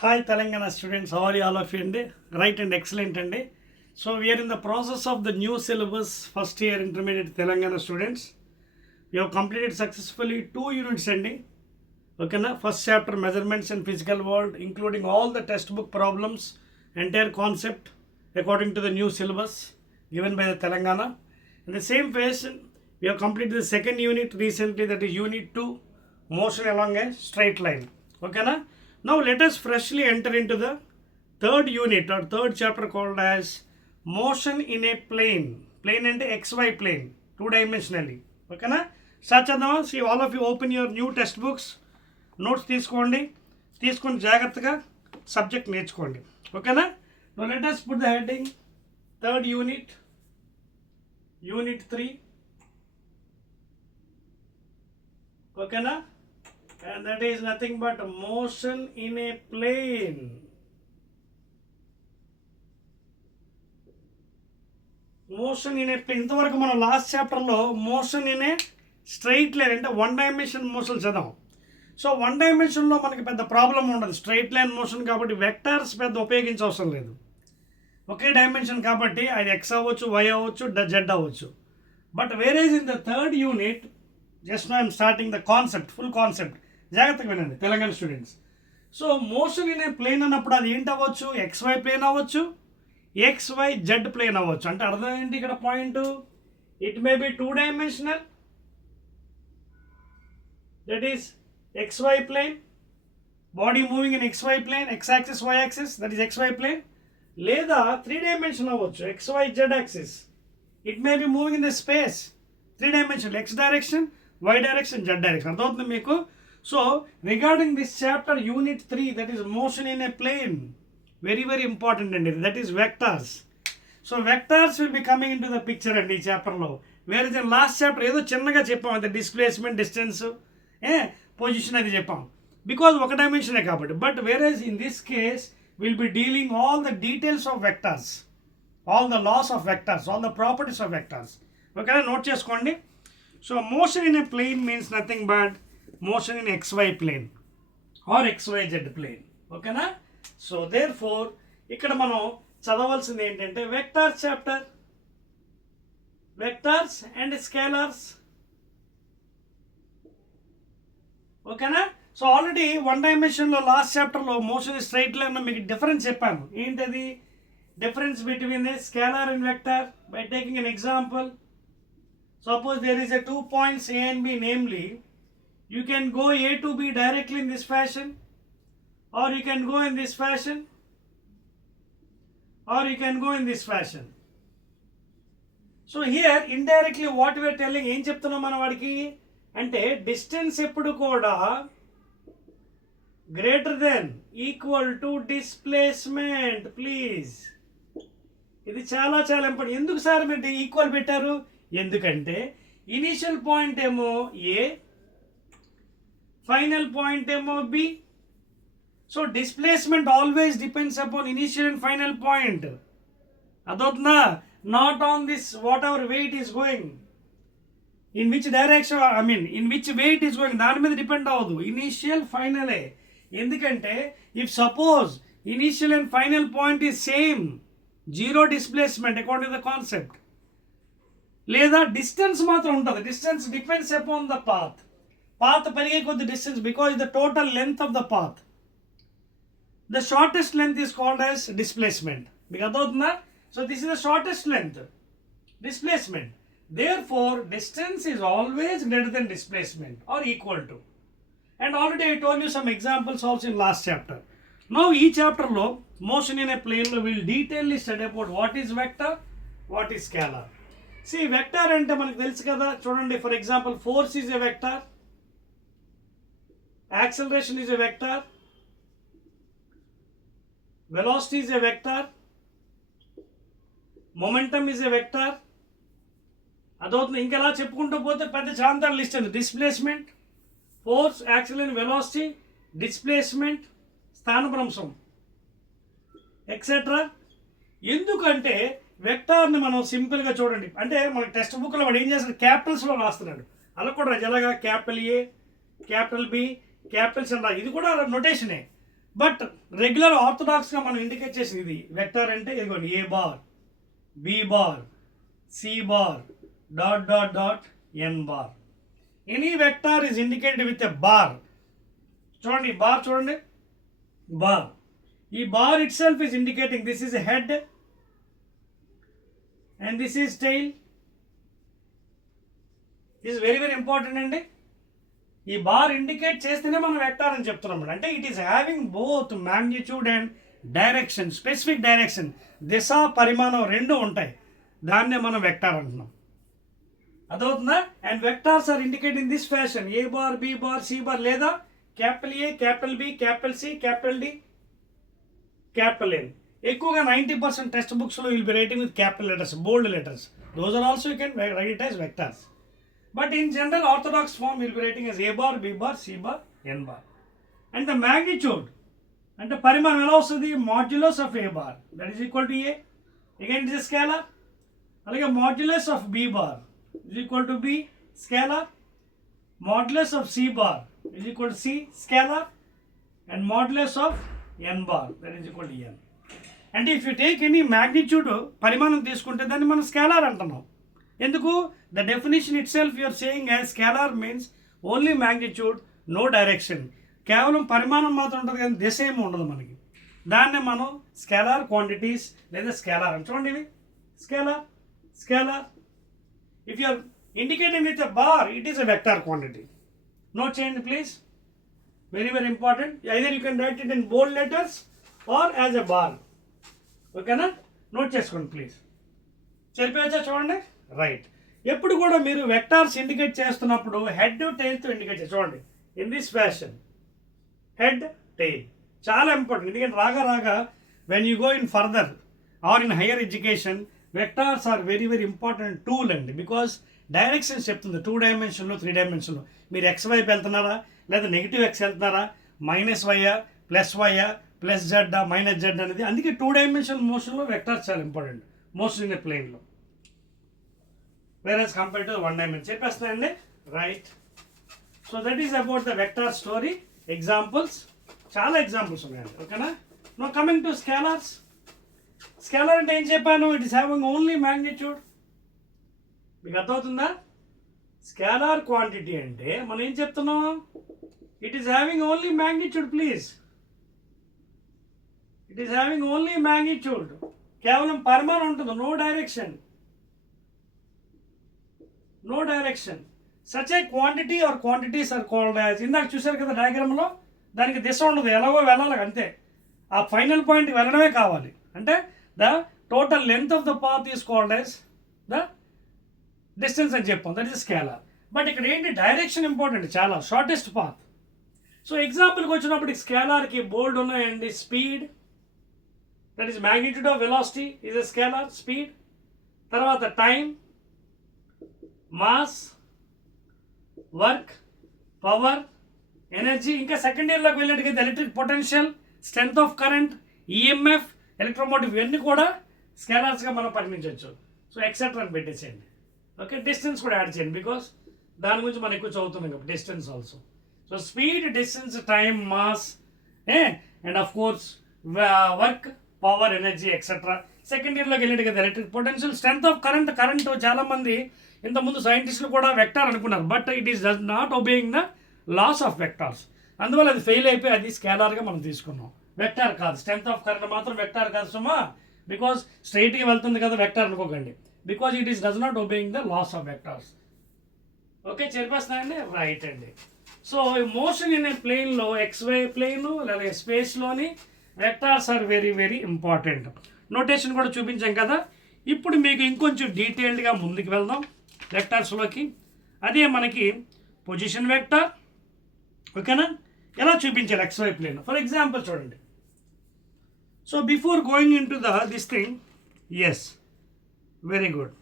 Hi Telangana students, how are you all of you? Right and excellent. So we are in the process of the new syllabus first year intermediate Telangana students. We have completed successfully 2 units. Okay, na? First chapter measurements and physical world, including all the textbook problems, entire concept according to the new syllabus given by the Telangana. In the same fashion, we have completed the second unit recently, that is unit 2, motion along a straight line. Okay, na? Now let us freshly enter into the third unit or third chapter called as motion in a plane. Plane and XY plane, 2-dimensionally. Okay, na? Start చేద్దామా? See, all of you open your new textbooks. Notes తీసుకొని జాగ్రత్తగా subject నేర్చుకోండి. ఓకేనా? No let us put the heading third unit, unit 3. ఓకేనా? And that is nothing but motion in a plane. Motion in a plane. ఇంతవరకు మనం last చాప్టర్లో motion in a straight line అంటే 1 dimension motion చదాం. So 1 డైమెన్షన్లో మనకి పెద్ద problem ఉండదు, స్ట్రైట్ లైన్ మోషన్ కాబట్టి వెక్టార్స్ పెద్ద ఉపయోగించవసరం లేదు. ఒకే డైమెన్షన్ కాబట్టి అది ఎక్స్ అవ్వచ్చు, వై అవ్వచ్చు, జెడ్ అవ్వచ్చు. But whereas in the third unit, just now I'm starting the concept, full concept. జాగ్రత్తగా వినండి Telangana students. So motion in a plane అన్నప్పుడు అది ఏంటి అవ్వచ్చు? XY ప్లేన్ అవ్వచ్చు, XYZ ప్లేన్ అవ్వచ్చు. అంటే అర్థం ఏంటి ఇక్కడ point? It may be 2-dimensional, that is XY plane, body moving in XY plane, X axis, Y axis, that is XY plane. లేదా 3-dimension అవ్వచ్చు, XYZ axis. It may be moving in the space, 3-dimensional, X direction, Y direction, Z direction. అర్థమవుతుంది మీకు? So regarding this chapter unit 3, that is motion in a plane, very very important అండి. That is vectors. So vectors will be coming in to the picture అండి ఈ చాప్టర్లో. వేరే last chapter ఏదో చిన్నగా చెప్పాం, అంటే డిస్ప్లేస్మెంట్, డిస్టెన్స్, పొజిషన్ అది చెప్పాం, బికాజ్ ఒక డైమెన్షనే కాబట్టి. But whereas in this case will be dealing all the details of vectors, all the laws of vectors, all the properties of vectors. ఓకేనా? నోట్ చేసుకోండి. So motion in a plane means nothing but motion in XY plane or XYZ plane. ఓకేనా? So therefore ఇక్కడ మనం చదవాల్సింది ఏంటంటే vectors chapter, vectors and scalars. ఓకేనా? So already 1 డైమెన్షన్లో last చాప్టర్లో మోషన్ స్ట్రైట్ లైన్లో మీకు డిఫరెన్స్ చెప్పాను. ఏంటది? Difference between a scalar and vector by taking an example. Suppose there is a 2 points A and B, namely you can go A to B directly in this fashion, or you can go in this fashion, or you can go in this fashion. So here indirectly what we are telling, ఏం చెప్తున్నాం మనం వాడికి అంటే distance ఎప్పుడు కూడా greater than equal to displacement. Please, ఇది చాలా చాలా ఇంపార్టెంట్. ఎందుకు సార్ మీరు ఈక్వల్ పెట్టారు? ఎందుకంటే ఇనీషియల్ పాయింట్ ఏమో ఏ, ఫైనల్ పాయింట్ ఏమో B. So displacement always depends upon initial and final point. అదవుతుందా? Not on this whatever way it is going, in which direction, I mean in which way it is going, దాని మీద depend అవ్వదు. Initial ఫైనలే. ఎందుకంటే if suppose initial and final point is same, zero displacement according to the concept. లేదా distance మాత్రం ఉంటుంది. Distance depends upon the path. Path పెరిగే కొద్ది distance, because the total length of the path. The shortest length is called as displacement. మీకు అర్థమవుతుందా? So this is the shortest length, displacement. Therefore, distance is always greater than displacement or equal to. And already I told you some examples also in last chapter. Now, each chapter lo motion in a plane lo will detailedly study about what is vector, what is scalar. See, vector ante manaku telusu kada. Chudandi, for example, force is a vector, acceleration is a vector, velocity is a vector, momentum is a vector. అదవుతుంది. ఇంకెలా చెప్పుకుంటూ పోతే పెద్ద చాంతాల list అండి. Displacement, force, acceleration, velocity, displacement, స్థానభ్రంశం, etcetera. ఎందుకంటే వెక్టార్ని మనం సింపుల్గా చూడండి. అంటే మన టెక్స్ట్ బుక్లో వాడు ఏం చేస్తాడు, క్యాపిటల్స్లో రాస్తున్నాడు. అలా కూడా ఎలాగా capital A, capital B, capitals అంటారు. ఇది కూడా నొటేషనే. బట్ రెగ్యులర్ ఆర్థోడాక్స్గా మనం ఇండికేట్ చేసింది ఇది వెక్టర్ అంటే ఇదిగోండి A bar, B bar, C bar, dot dot dot N bar. Any vector is indicated with a bar. చూడండి బార్, చూడండి బార్. ఈ bar itself is indicating this is head and this is tail. Is very very important అండి. ఈ bar indicate చేస్తేనే మనం vector అని చెప్తున్నాం అంటే it is having both magnitude and direction, specific direction, దిశ పరిమాణం రెండు ఉంటాయి. దాన్నే మనం వెక్టార్ అంటున్నాం. అదవుతుందా? And vectors are indicating this fashion, A bar, B bar, C bar, లేదా capital A, capital B, capital C, capital D, capital N. ఎక్కువగా 90% టెక్స్ట్ బుక్స్లో will be writing with capital letters, bold letters. Those are also you can write it as vectors. But in general, orthodox form will be writing as A bar, B bar, C bar, N bar. And the magnitude, and the pariman will also the modulus of A bar, that is equal to A. Again, it is a scalar. Like a modulus of B bar is equal to B, scalar. Modulus of C bar is equal to C, scalar. And modulus of N bar, that is equal to N. And if you take any magnitude, parimanam తీసుకుంటే దాన్ని మనం scalar అంటున్నాం. ఎందుకు? The definition itself you're saying as scalar means only magnitude, no direction. కేవలం పరిమాణం మాత్రం ఉంటుంది కానీ దిశ ఏమి ఉండదు మనకి. దాన్నే మనం స్కేలార్ క్వాంటిటీస్ లేదా స్కేలార్ అని. చూడండి ఇవి scalar, scalar. If you're indicating with a bar it is a vector quantity. Note చేయండి please, very very important. Either you can write it in bold letters or as a bar. ఓకేనా? Note చేసుకోండి please. చెప్పేచ్చా? చూడండి right. ఎప్పుడు కూడా మీరు vectors indicate చేస్తున్నప్పుడు head టైల్తో ఇండికేట్ చేసి చూడండి. In this fashion head tail చాలా ఇంపార్టెంట్. ఎందుకంటే రాగా రాగా when you go in further or in higher education vectors are very very important tool అండి. బికాస్ డైరెక్షన్స్ చెప్తుంది 2 డైమెన్షన్లో 3 డైమెన్షన్లో. మీరు ఎక్స్ వైపు వెళ్తున్నారా లేదా నెగిటివ్ ఎక్స్ వెళ్తున్నారా, మైనస్ వైయా, ప్లస్ వైయా, ప్లస్ జెడ్డా, మైనస్ జెడ్ అనేది. అందుకే 2 డైమెన్షనల్ మోషన్లో వెక్టార్స్ చాలా ఇంపార్టెంట్, మోషన్ ఇన్ ఎ ప్లేన్లో. whereas compared to the 1 dimension. చెప్పేస్తానండి right. So that is about the vector story. Examples చాలా ఎగ్జాంపుల్స్ ఉన్నాయండి. ఓకేనా? No coming to scalars. Scalar అంటే ఏం చెప్పాను? ఇట్ ఈస్ హ్యావింగ్ ఓన్లీ మ్యాగ్నిట్యూడ్. మీకు అర్థమవుతుందా? స్కేలార్ క్వాంటిటీ అంటే మనం ఏం చెప్తున్నాం? It is having only magnitude please. It is having only magnitude. కేవలం పరిమాణం ఉంటుంది, no direction. No direction. Such a quantity or quantities are called as, ఇందాక చూశారు కదా డయాగ్రామ్లో, దానికి దిశ ఉండదు, ఎలాగో వెళ్ళాలి అంతే. ఆ ఫైనల్ పాయింట్కి వెళ్ళడమే కావాలి. అంటే the total length of the path is called as the distance అని చెప్పాం, దట్ ఈస్ స్కేలార్. బట్ ఇక్కడ ఏంటి? డైరెక్షన్ ఇంపార్టెంట్ చాలా, షార్టెస్ట్ పాత్. సో ఎగ్జాంపుల్కి వచ్చినప్పటికి స్కేలార్కి బోల్డ్ ఉన్నాయండి. Speed, that is magnitude of velocity is a scalar, speed. తర్వాత time, mass, work, power, energy. ఇంకా సెకండ్ ఇయర్లోకి వెళ్ళేట్టుగా electric potential, strength of current, EMF, electromotive, ఇవన్నీ కూడా స్కేలార్స్గా మనం పరిగణించవచ్చు. సో ఎక్సెట్రా అని పెట్టేసేయండి. ఓకే? డిస్టెన్స్ కూడా యాడ్ చేయండి బికాస్ దాని గురించి మనం ఎక్కువ చదువుతున్నాం కాబట్టి. Distance also. So speed, distance, time, mass, and of course work, power, energy etcetera. Second ఇయర్లోకి వెళ్ళేట్టుగా electric potential, strength of current. Current చాలామంది ఇంతకుముందు సైంటిస్టులు కూడా వెక్టార్ అనుకున్నారు, but it is does not obeying the laws of vectors. అందువల్ల అది fail అయిపోయి అది స్కేలార్గా మనం తీసుకున్నాం. వెక్టార్ కాదు, స్ట్రెంత్ ఆఫ్ కరెంట్ మాత్రం వెక్టార్ కాదు సుమా. బికాస్ స్ట్రైట్గా వెళ్తుంది కదా వెక్టార్ అనుకోకండి. Because it is does not obeying the laws of vectors. Okay? చెప్పేస్తున్నాయండి రైట్ అండి. సో మోషన్ ఇన్ ఏ ప్లేన్లో, ఎక్స్వై ప్లేన్ లేదా స్పేస్లోని vectors are very very important. Notation కూడా చూపించాం కదా. ఇప్పుడు మీకు ఇంకొంచెం డీటెయిల్డ్గా ముందుకు వెళ్దాం వెక్టార్స్లోకి. అదే మనకి పొజిషన్ వెక్టార్. ఓకేనా? ఎలా చూపించాలి ఎక్స్వై ప్లేన్. ఫర్ ఎగ్జాంపుల్ చూడండి. So before going into this thing, yes, very good.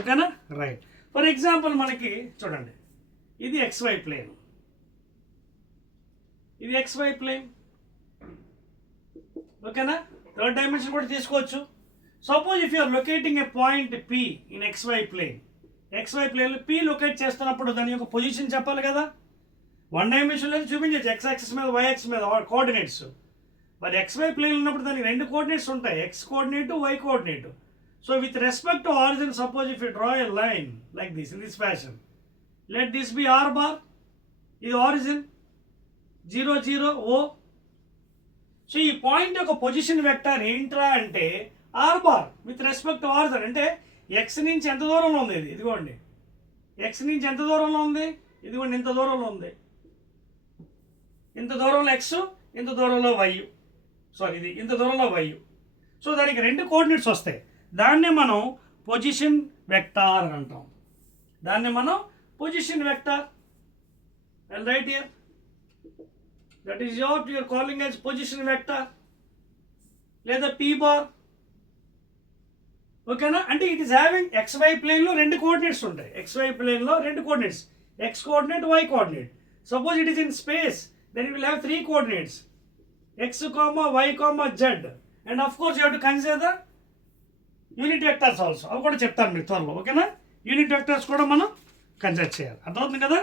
ఓకేనా? రైట్. ఫర్ ఎగ్జాంపుల్ మనకి చూడండి, ఇది ఎక్స్వై ప్లేన్, ఇది ఎక్స్వై ప్లేన్. ఓకేనా? థర్డ్ డైమెన్షన్ కూడా తీసుకోవచ్చు. Suppose if you're locating a point P in XY plane. XY ప్లేన్లో పి లొకేట్ చేస్తున్నప్పుడు దాని యొక్క పొజిషన్ చెప్పాలి కదా. వన్ డైమెన్షన్లో చూపించవచ్చు ఎక్స్ యాక్సిస్ మీద వై యాక్సిస్ మీద కోఆర్డినేట్స్. మరి XY ప్లేన్ ఉన్నప్పుడు దానికి రెండు కోఆర్డినేట్స్ ఉంటాయి, X coordinate, Y coordinate. So with respect to origin, suppose if you draw a line like this in this fashion, let this be R bar, ఇది origin 0 0 O. So ఈ point యొక్క position vector ఏంట్రా అంటే R bar with respect to origin. అంటే X నుంచి ఎంత దూరంలో ఉంది ఇది, ఇదిగోండి ఎక్స్ నుంచి ఎంత దూరంలో ఉంది, ఇదిగోండి ఇంత దూరంలో ఉంది, ఇంత దూరంలో ఎక్స్, ఇంత దూరంలో వై, సారీ ఇది ఇంత దూరంలో వై. సో దానికి రెండు కోఆర్డినేట్స్ వస్తాయి, దాన్నే మనం పొజిషన్ వెక్టార్ అని అంటాం. దాన్ని మనం position vector. And right here that is what you're calling as position vector లేదా పీ బార్. ఓకేనా? అంటే ఇట్ ఈస్ హ్యావింగ్ XY ప్లేన్లో రెండు కోఆర్డినేట్స్ ఉంటాయి, XY ప్లేన్లో రెండు coordinates, X coordinate, Y coordinate. Suppose it is in space, then you will have three coordinates, x, y, z, and of course you have to consider the unit vectors also. అవి కూడా చెప్తాను మీకు త్వరలో. ఓకేనా? Unit vectors కూడా మనం consider చేయాలి, అర్థమవుతుంది కదా?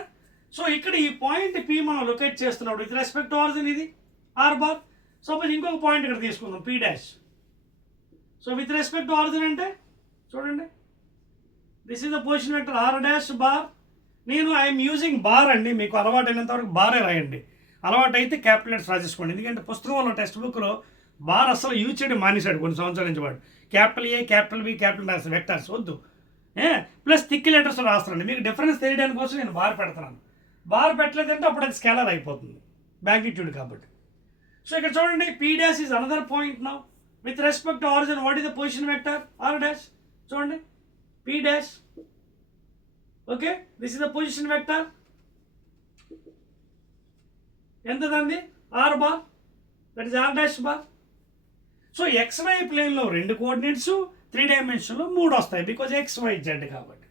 సో ఇక్కడ ఈ పాయింట్ పి మనం లొకేట్ చేస్తున్నప్పుడు విత్ రెస్పెక్ట్ టు ఆరిజిన్ ఇది ఆర్ బార్. సపోజ్ ఇంకొక పాయింట్ ఇక్కడ తీసుకుందాం P dash. So with respect to origin అంటే చూడండి, this is the position vector R dash bar. నేను ఐఎమ్ యూజింగ్ బార్ అండి, మీకు అలవాటు అయినంత వరకు బారే రాయండి, అలవాటు అయితే క్యాపిటల్ లెటర్స్ రాసేసుకోండి. ఎందుకంటే పుస్తకంలో టెక్స్ట్ బుక్లో బార్ అసలు యూజ్ చేయడం మానేశాడు కొన్ని సంవత్సరాల నుంచి వాడు. Capital A, capital B, capital రాసి వెక్టర్స్ వద్దు, ప్లస్ థిక్ లెటర్స్ రాస్తానండి. మీకు డిఫరెన్స్ తెలియడానికి కోసం నేను బార్ పెడుతున్నాను. బార్ పెట్టలేదంటే అప్పుడు అది స్కేలర్ అయిపోతుంది, మ్యాగ్నిట్యూడ్ కాబట్టి. సో ఇక్కడ చూడండి P dash is another point now with respect to origin. What is the position vector R dash. చూడండి P dash, okay, this is the position vector. ఎంతదండి R bar, that is R dash bar. So XY ప్లేన్లో రెండు coordinates, 3 డైమెన్షన్లో 3 వస్తాయి, because XYZ కాబట్టి.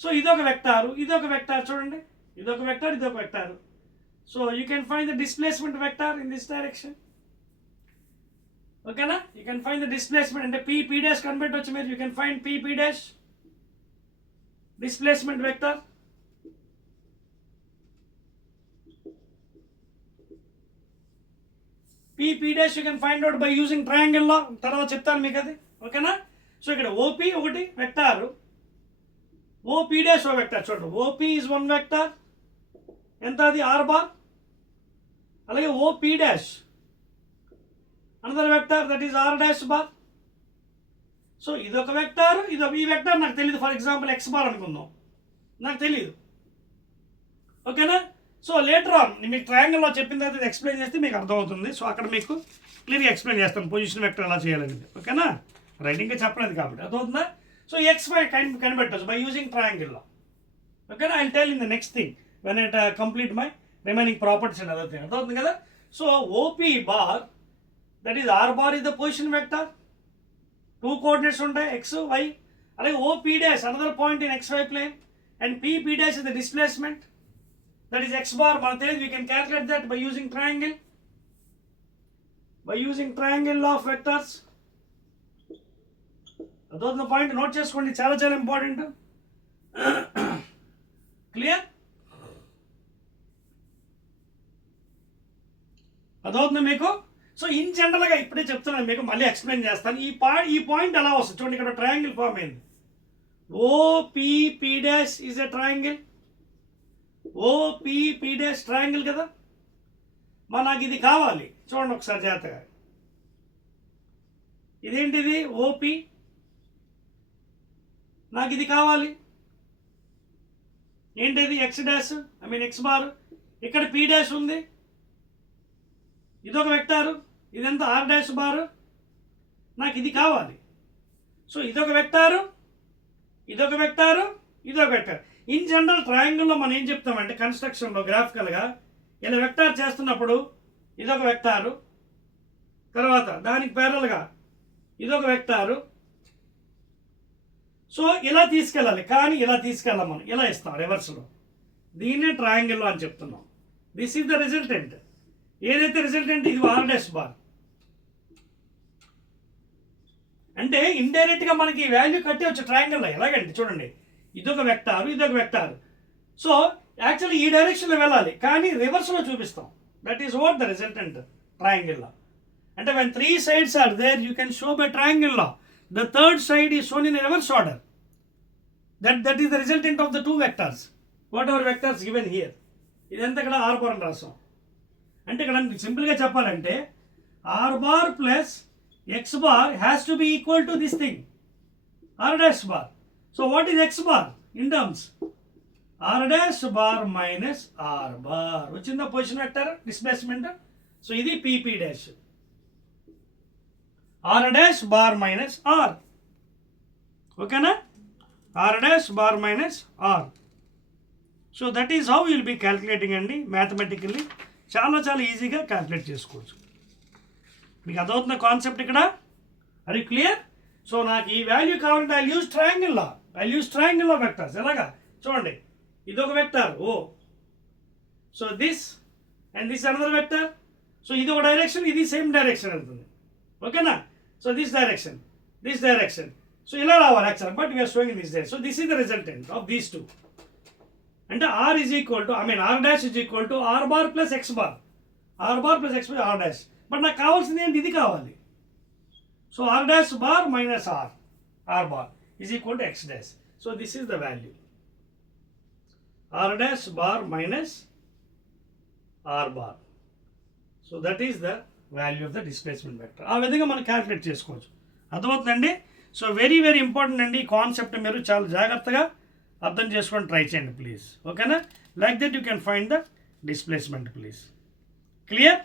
So ఇదొక vector, ఇదొక vector. చూడండి ఇదొక వెక్టార్, ఇదొక vector. So you can find the displacement vector in this direction. ఓకేనా? You can find the displacement అంటే పీ డాష్ కనిపెట్టవచ్చు మీరు. You can find P dash displacement vector. P dash you can find out by using triangle law, తర్వాత చెప్తాను మీకు అది. ఓకేనా? So ఇక్కడ ఓపీ ఒకటి vector, OP dash O vector. చూడండి ఓపీ ఈజ్ వన్ వెక్టార్, ఎంత అది ఆర్ బార్. అలాగే OP dash another vector, that is R dash bar. So ఇదొక వెక్టార్, ఈ వెక్టార్ నాకు తెలియదు. ఫర్ ఎగ్జాంపుల్ ఎక్స్ బార్ అనుకుందాం, నాకు తెలియదు. ఓకేనా? సో లేటర్ ఆన్ మీకు ట్రయాంగిల్లో చెప్పిన తర్వాత ఎక్స్ప్లెయిన్ చేస్తే మీకు అర్థమవుతుంది. సో అక్కడ మీకు క్లియర్గా ఎక్స్ప్లెయిన్ చేస్తాను పొజిషన్ వెక్టర్ ఎలా చేయాలనేది. ఓకేనా? రైటింగ్గా చెప్పలేదు కాబట్టి అర్థమవుతుందా? సో XY కనిపెట్టచ్చు బై యూజింగ్ ట్రయాంగిల్లో. ఓకేనా? I tell in the next thing when it complete my remaining properties and other thing. అర్థమవుతుంది కదా? So OP bar, that is R bar is the position vector, 2 coordinates ఉంటాయి X, Y. అలాగే OP dash another point in XY plane, and P dash is the displacement, that is x bar. మనకు తెలియదు, we can calculate that by using triangle, law of vectors. అదొక point note చేసుకోండి, చాలా చాలా important. Clear? అదవుతుంది మీకు. So in జనరల్గా ఇప్పుడే చెప్తున్నాను మీకు, మళ్ళీ ఎక్స్ప్లెయిన్ చేస్తాను. ఈ పాయింట్ ఎలా వస్తుంది చూడండి, ఇక్కడ ట్రయాంగిల్ ఫామ్ అయింది. OP dash is a triangle, OP dash triangle కదా. మరి నాకు ఇది కావాలి, చూడండి ఒకసారి జాగ్రత్తగా. ఇదేంటిది ఓపీ, నాకు ఇది కావాలి. ఏంటిది X dash, I mean X bar. ఇక్కడ పీ డాష్ ఉంది, ఇదొక వెక్టారు, ఇదంతా ఆర్ డాష్ బార్. నాకు ఇది కావాలి. సో ఇదొక వెక్టారు, ఇదొక వెక్టారు, ఇదొక వెక్టార్. ఇన్ జనరల్ ట్రయాంగిల్లో మనం ఏం చెప్తామంటే కన్స్ట్రక్షన్లో గ్రాఫికల్గా ఇలా వెక్టార్ చేస్తున్నప్పుడు ఇదొక వెక్టారు, తర్వాత దానికి ప్యారల్గా ఇదొక వెక్టారు. సో ఇలా తీసుకెళ్ళాలి, కానీ ఇలా తీసుకెళ్ళాం మనం, ఇలా ఇస్తాం రివర్స్లో. దీన్నే ట్రయాంగిల్లో అని చెప్తున్నాం. This is the resultant. ఏదైతే రిజల్టెంట్ ఇది ఆర్ డాష్ బార్. అంటే ఇండైరెక్ట్గా మనకి వాల్యూ కట్టేవచ్చు ట్రయాంగిల్లో. ఎలాగంటే చూడండి, ఇదొక వెక్టారు, ఇదొక వెక్టారు. సో యాక్చువల్లీ ఈ డైరెక్షన్లో వెళ్ళాలి, కానీ రివర్స్లో చూపిస్తాం. That is what the resultant triangle law. అంటే when 3 sides are there, you can show by triangle law. The third side is shown in a reverse order. That is the resultant of the two vectors. Whatever vectors given here. ఇదంతా ఇక్కడ are bar అని రాస్తాం. అంటే ఇక్కడ సింపుల్గా చెప్పాలంటే R bar plus X bar has to be equal to this thing R dash bar. So what is X bar in terms? R dash bar minus R bar. వచ్చిందా position vector displacement? So ఇది PP dash, R dash bar minus R. ఓకేనా? R dash bar minus R. So that is how will be calculating అండి. Mathematically చాలా చాలా ఈజీగా calculate చేసుకోవచ్చు. మీకు అదవుతున్న కాన్సెప్ట్ ఇక్కడ? Are you clear? సో నాకు ఈ వాల్యూ కావాలంటే I use triangle law. I use triangle law vectors. ఎలాగా చూడండి, ఇదొక vector O, so this and this another vector. So ఇది ఒక డైరెక్షన్, ఇది సేమ్ డైరెక్షన్ వెళ్తుంది. ఓకేనా? So this direction. సో ఇలా రావాలి actual, but we are showing in this direction. So this is the resultant of these two. అంటే R is equal to R dash is equal to R bar plus X bar. R bar plus X bar R dash. But నాకు కావాల్సింది ఏంటి? ఇది కావాలి. So R dash bar minus R bar is equal to X dash. So this is the value. R dash bar minus R bar. So that is the value of the displacement vector. ఆ విధంగా మనం calculate చేసుకోవచ్చు. అర్థమవుతుందండి? So very very important అండి. ఈ concept మీరు చాలా జాగ్రత్తగా అర్థం చేసుకొని ట్రై చేయండి ప్లీజ్. ఓకేనా? Like that you can find the displacement please. Clear?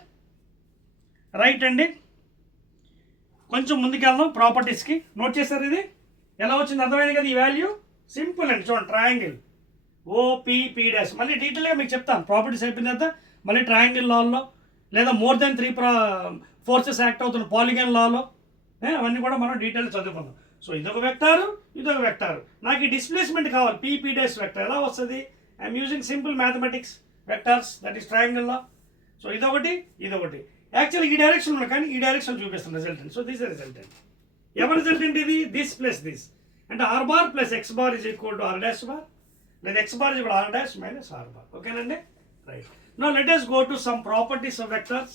Right అండి. కొంచెం ముందుకెళ్దాం ప్రాపర్టీస్కి. నోట్ చేశారు ఇది ఎలా వచ్చింది? అర్థమైంది కదా ఈ వాల్యూ? సింపుల్ అండి. చూడండి, ట్రయాంగిల్ ఓపీపీ డాష్. మళ్ళీ డీటెయిల్గా మీకు చెప్తాను. ప్రాపర్టీస్ అయిపోయిన తర్వాత మళ్ళీ ట్రయాంగిల్ లాలో లేదా మోర్ దెన్ 3 ఫోర్సెస్ యాక్ట్ అవుతున్న పాలిగన్ లాలో అవన్నీ కూడా మనం డీటెయిల్ చదువుకుందాం. సో ఇదొక వెక్టారు, ఇదొక వెక్టారు. నాకు ఈ డిస్ప్లేస్మెంట్ కావాలి పీపీ డాష్ వెక్టర్. ఎలా వస్తుంది? I'm using simple mathematics vectors, that is triangle law. So ఇదొకటి, ఇదొకటి. యాక్చువల్లీ ఈ డైరెక్షన్లో కానీ ఈ డైరెక్షన్ చూపిస్తుంది రిజల్టెంట్. So this resultant. ఎవరి రిజల్టెంట్ ఇది? This plus this. అంటే R bar plus X bar is equal to R dash bar, లేదా X bar is equal R dash minus R bar. ఓకేనండి? Right. Now let us go to some properties of vectors.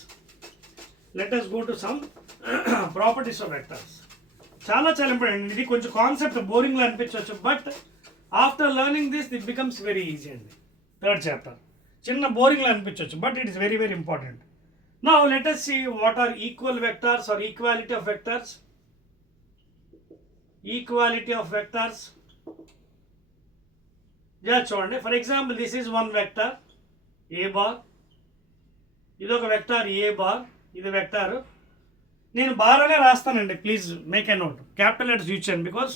Let us go to some properties of vectors. చాలా చాలా important. ఇది కొంచెం concept బోరింగ్లో అనిపించవచ్చు, but after learning this it becomes very easy అండి. Third chapter చిన్న బోరింగ్లో అనిపించవచ్చు, but it is very very important. Now let us see what are equal vectors or equality of vectors. Equality of vectors. చూడండి, for example this is one vector A bar. ఇదొక vector A bar, ఇది vector. నేను bar అనే రాస్తానండి, please make a note. Capital letters use చేయండి, because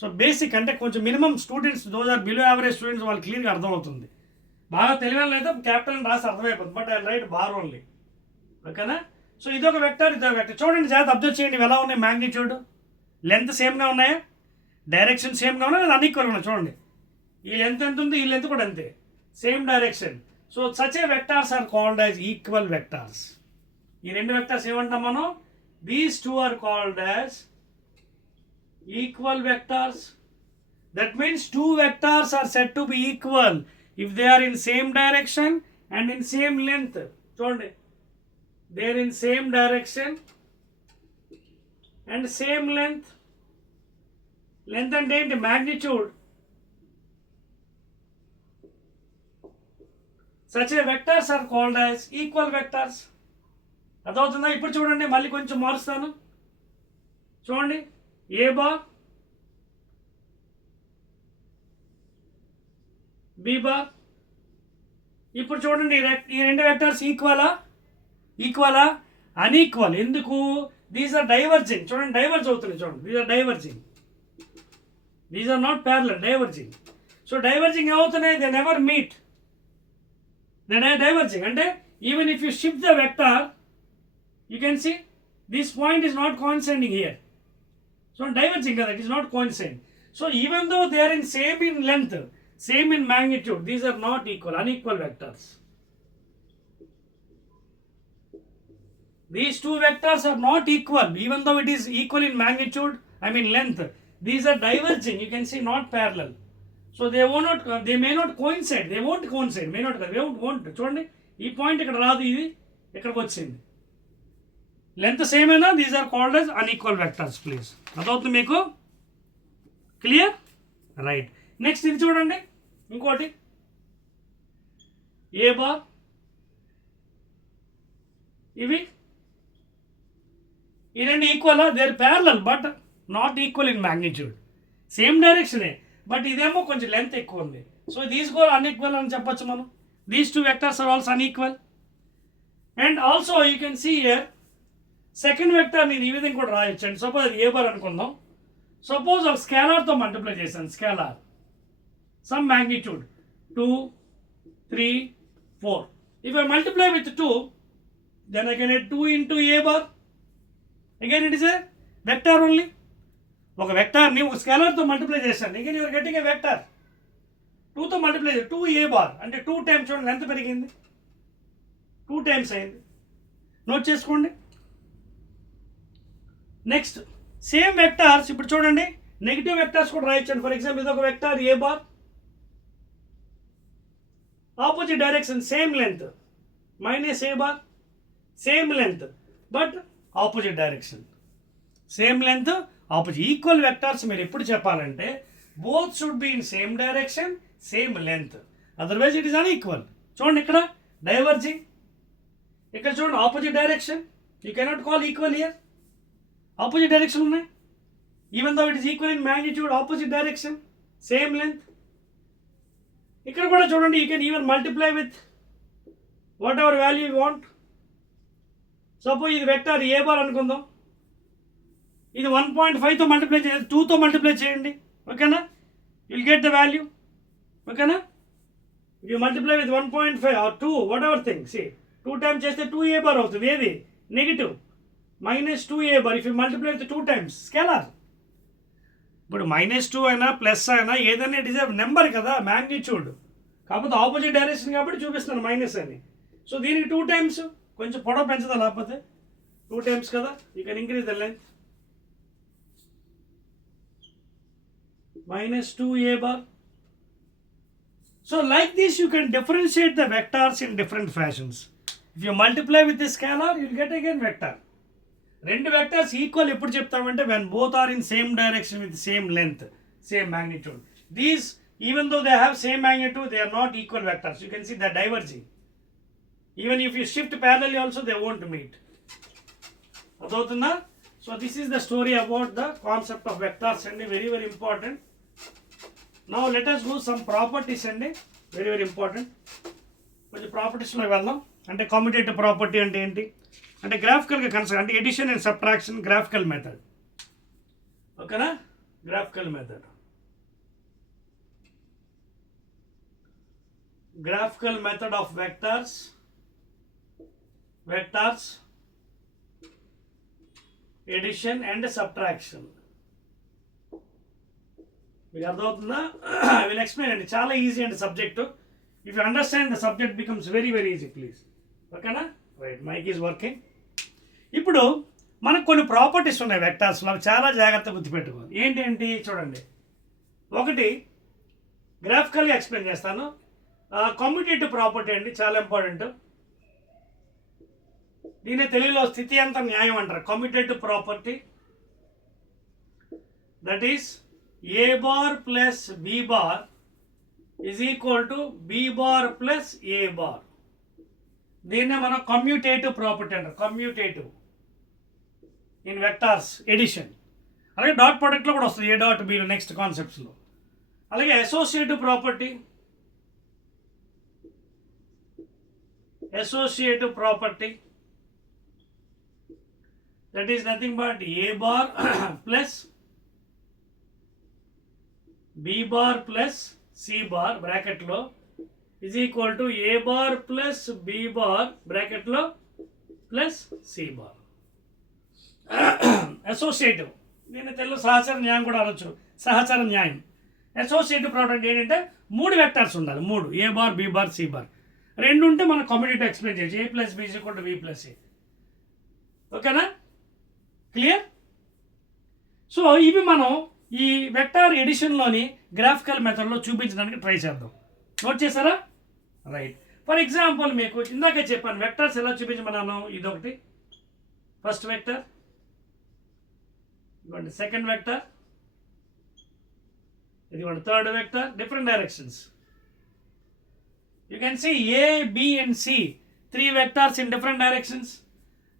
so basic అంటే కొంచెం minimum students those are below average students వాళ్ళు క్లియర్గా అర్థమవుతుంది. బాగా తెలియని లేదా క్యాపిటల్ అని రాసి అర్థమైపోతుంది, but I right bar only. ఓకేనా? సో ఇదొక వెక్టార్, ఇదొక వెక్టార్. చూడండి జాగ్రత్త అబ్జర్వ్ చేయండి, ఎలా ఉన్నాయి మ్యాగ్నిట్యూడ్, లెంత్ సేమ్గా ఉన్నాయా, డైరెక్షన్ సేమ్గా ఉన్నాయా, లేదా అన్ఈక్వల్గా ఉన్నాయి? చూడండి, ఈ లెంత్ ఎంత ఉంది, ఈ లెంత్ కూడా అంతే, same direction. So such a vectors are called as equal vectors. ఈ రెండు వెక్టార్స్ ఏమంటాం మనం? These two are called as equal vectors. That means two vectors are said to be equal if they are in same direction and in same length. చూడండి, they are in same direction and same length. Length అంటే ఏంటి? magnitude. Such a vectors are called as equal vectors. అర్థమవుతుందా? ఇప్పుడు చూడండి, మళ్ళీ కొంచెం మారుస్తాను. చూడండి, ఏ బార్, బి బార్. ఇప్పుడు చూడండి, ఈ రెండు వెక్టర్స్ ఈక్వలా అన్ఈక్వల్. ఎందుకు? These are diverging. చూడండి, డైవర్జ్ అవుతుంది. చూడండి, these are diverging, these are not parallel, diverging. So diverging ఏమవుతున్నాయి? They never meet. They diverging అంటే even if you shift the vector, you can see this point is not coinciding here. So diverging కదా, it is not coinciding. So even though they are in same in length, same in magnitude, these are not equal, unequal vectors. These two vectors are not equal, even though it is equal in magnitude, length. These are diverging, you can see, not parallel. So they may not coincide, they won't coincide, may not they won't. చూడండి ఈ పాయింట్ ఇక్కడ రాదు, ఇది ఇక్కడికి వచ్చింది. Length same అయినా these are called as unequal vectors. Please అదవుతుంది మీకు క్లియర్? రైట్. నెక్స్ట్ ఇది చూడండి, ఇంకోటి ఏ బార్, ఇవి ఈ రెండు equal, they are parallel but not equal in magnitude. Same డైరెక్షనే బట్ ఇదేమో కొంచెం లెంత్ ఎక్కువ ఉంది. సో దీస్ గో అన్ఈక్వల్ అని చెప్పొచ్చు మనం. These two vectors are also unequal. And also you can see here second vector నేను ఈ విధంగా కూడా రాయొచ్చండి. సపోజ్ అది ఏ బార్ అనుకుందాం. సపోజ్ ఒక స్కేలార్తో మల్టిప్లై చేశాను, scalar some magnitude 2, 3, 4. If I multiply with 2, then I can add 2 into a bar. Again it is a vector only. ఒక వెక్టార్ని ఒక స్కేలర్తో మల్టిప్లై చేశాను. again you are getting a vector. 2తో multiply 2 a bar అంటే 2 times చూడండి ఎంత పెరిగింది, 2 times అయింది. Note చేసుకోండి. నెక్స్ట్ సేమ్ వెక్టార్స్ ఇప్పుడు చూడండి నెగిటివ్ వెక్టార్స్ కూడా రాయొచ్చండి. ఫర్ ఎగ్జాంపుల్ ఇది ఒక vector A bar, opposite direction same length, minus A bar same length but opposite direction, same length opposite. Equal vectors మీరు ఎప్పుడు చెప్పాలంటే both should be in same direction same length, otherwise it is unequal. చూడండి ఇక్కడ diverging, ఇక్కడ చూడండి opposite direction, you cannot call equal here. Opposite direction ఉన్నాయి, even though it is equal in magnitude, opposite direction same length. ఇక్కడ కూడా చూడండి you can even multiply with whatever value you want. Suppose ఇది vector A bar అనుకుందాం, ఇది 1.5తో multiply చేయండి, 2తో మల్టిప్లై చేయండి, ఓకేనా, విల్ గెట్ ద వాల్యూ, ఓకేనా. You multiply with 1.5 or 2 whatever thing. See 2 times చేస్తే 2a బార్ అవుతుంది, ఏది negative, -2a bar. If you multiply with 2 times scalar. ఇప్పుడు -2 అయినా ప్లస్ అయినా ఏదైనా ఇట్ ఈస్ ఎ నెంబర్ కదా, మ్యాగ్నిట్యూడ్, కాకపోతే ఆపోజిట్ డైరెక్షన్ కాబట్టి చూపిస్తున్నాను మైనస్ అని. సో దీనికి 2 టైమ్స్, కొంచెం పొడవు పెంచదా లేకపోతే 2 టైమ్స్ కదా, you can increase the length -2a bar. So like this you can differentiate the vectors in different fashions. If you multiply with the scalar you will get again vector. రెండు vectors equal ఎప్పుడు చెప్తామంటే when both are in same direction with same length, same magnitude. These even though they have same magnitude they are not equal vectors. You can see they are diverging. Even if you shift parallelly also they won't meet. అర్థమవుతుందా? So this is the story about the concept of vectors and very very important. Now let us do some properties అండి, very very important. కొంచెం ప్రాపర్టీస్లో వెళ్దాం. అంటే commutative property అంటే ఏంటి అంటే గ్రాఫికల్గా construct, అంటే addition and subtraction graphical method, ఓకేనా. Graphical method, graphical method of vectors, vectors addition and subtraction. మీకు అర్థమవుతుందా? ఐ విల్ ఎక్స్ప్లెయిన్ అండి, చాలా ఈజీ అండి subject. If you understand the subject becomes very very easy please, ఓకేనా. Right, mike is working. ఇప్పుడు మనకు కొన్ని ప్రాపర్టీస్ ఉన్నాయి వెక్టార్స్లో, అవి చాలా జాగ్రత్తగా గుర్తుపెట్టుకోవాలి. ఏంటి చూడండి, ఒకటి గ్రాఫికల్గా ఎక్స్ప్లెయిన్ చేస్తాను. కమ్యూటేటివ్ ప్రాపర్టీ అండి, చాలా ఇంపార్టెంట్. దీన్ని తెలుగులో స్థితి అంత న్యాయం అంటారు. Commutative property that is a bar plus b bar is equal to b bar plus a bar. దీన్నే మనం కమ్యూటేటివ్ ప్రాపర్టీ అంటారు, కమ్యూటేటివ్ ఇన్ వెక్టార్స్ ఎడిషన్. అలాగే డాట్ ప్రోడక్ట్లో కూడా వస్తుంది, ఏ డాట్ బి నెక్స్ట్ కాన్సెప్ట్స్లో. అలాగే associative property, associative property that is nothing but a bar plus b bar plus c bar బ్రాకెట్లో is equal to a bar plus b bar బ్రాకెట్లో plus c bar. Associative, దీన్ని తెలుగు సహచర న్యాయం కూడా అనొచ్చు, సహచర న్యాయం. అసోసియేటివ్ ప్రాపర్టీ ఏంటంటే 3 వెక్టర్స్ ఉండాలి, 3, a bar b bar c bar. 2 ఉంటే మనం కమ్యూటేటివ్ ఎక్స్ప్లెయిన్ చేయొచ్చు, a plus b is equal to b plus a, ఓకేనా. క్లియర్? సో ఇవి మనం ఈ వెక్టార్ ఎడిషన్లోని గ్రాఫికల్ మెథడ్లో చూపించడానికి ట్రై చేద్దాం. నోట్ చేశారా? రైట్. ఫర్ ఎగ్జాంపుల్ మీకు ఇందాకే చెప్పాను వెక్టర్స్ ఎలా చూపించమన్నాను. ఇదొకటి ఫస్ట్ వెక్టర్, ఇదిగోండి సెకండ్ వెక్టర్, ఇదిగోండి third vector, different directions. You can see A, B and C, 3 vectors in different directions.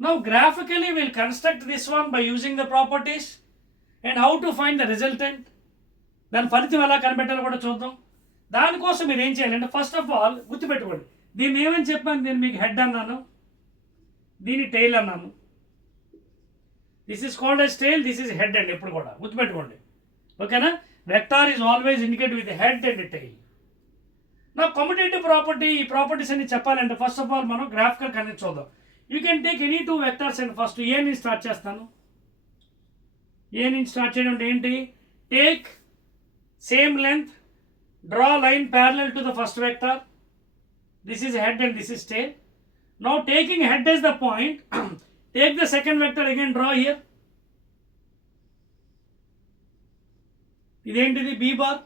Now graphically we'll construct this one by using the properties and how to find the resultant. దాని ఫలితం ఎలా కనిపెట్టాలో కూడా చూద్దాం. దానికోసం మీరు ఏం చేయాలంటే first of all గుర్తుపెట్టుకోండి, దీన్ని ఏమని చెప్పాను, దీన్ని మీకు హెడ్ అన్నాను, దీన్ని టైల్ అన్నాను. This is called as tail, this is head అండి. ఎప్పుడు కూడా గుర్తుపెట్టుకోండి, ఓకేనా? Vector is always indicate with head and tail. నా కమ్యూటేటివ్ ప్రాపర్టీ, ఈ ప్రాపర్టీస్ అన్ని చెప్పాలంటే ఫస్ట్ ఆఫ్ ఆల్ మనం గ్రాఫికల్ కనెక్ట్ చూద్దాం. You can take any 2 vectors and first A నుంచి స్టార్ట్ చేస్తాను. ఏ నుంచి స్టార్ట్ చేయడం అంటే ఏంటి? Take same length, draw line parallel to the first vector. This is head and this is tail. Now taking head is the point, take the second vector again, draw here. ఇదేంటిది? B bar.